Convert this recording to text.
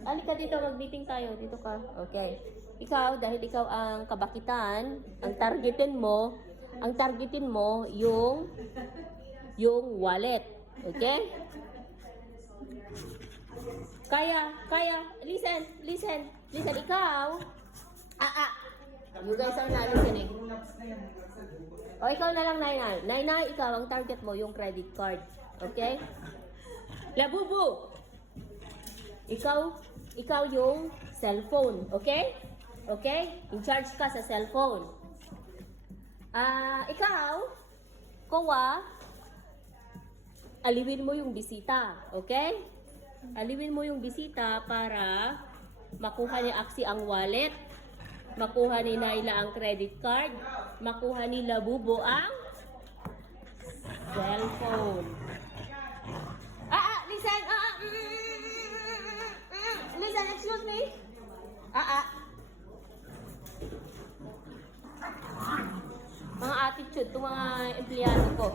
Halika dito, mag-meeting tayo. Dito ka. Okay. Ikaw, dahil ikaw ang kabakitan, ang targetin mo yung wallet. Okay? Kaya, listen, ikaw, you guys are not listening. O, ikaw na lang, Nainay. Nainay, ikaw, ang target mo, yung credit card. Okay? Labubu! Ikaw yung cellphone. Okay? Okay? In charge ka sa cellphone. Ikaw, Kowa, aliwin mo yung bisita. Okay? Aliwin mo yung bisita para makuha ni Aksi ang wallet, makuha ni Naila ang credit card, makuha ni Labubo ang cellphone. Listen, listen, excuse me. Mga attitude, itong mga empleyado ko.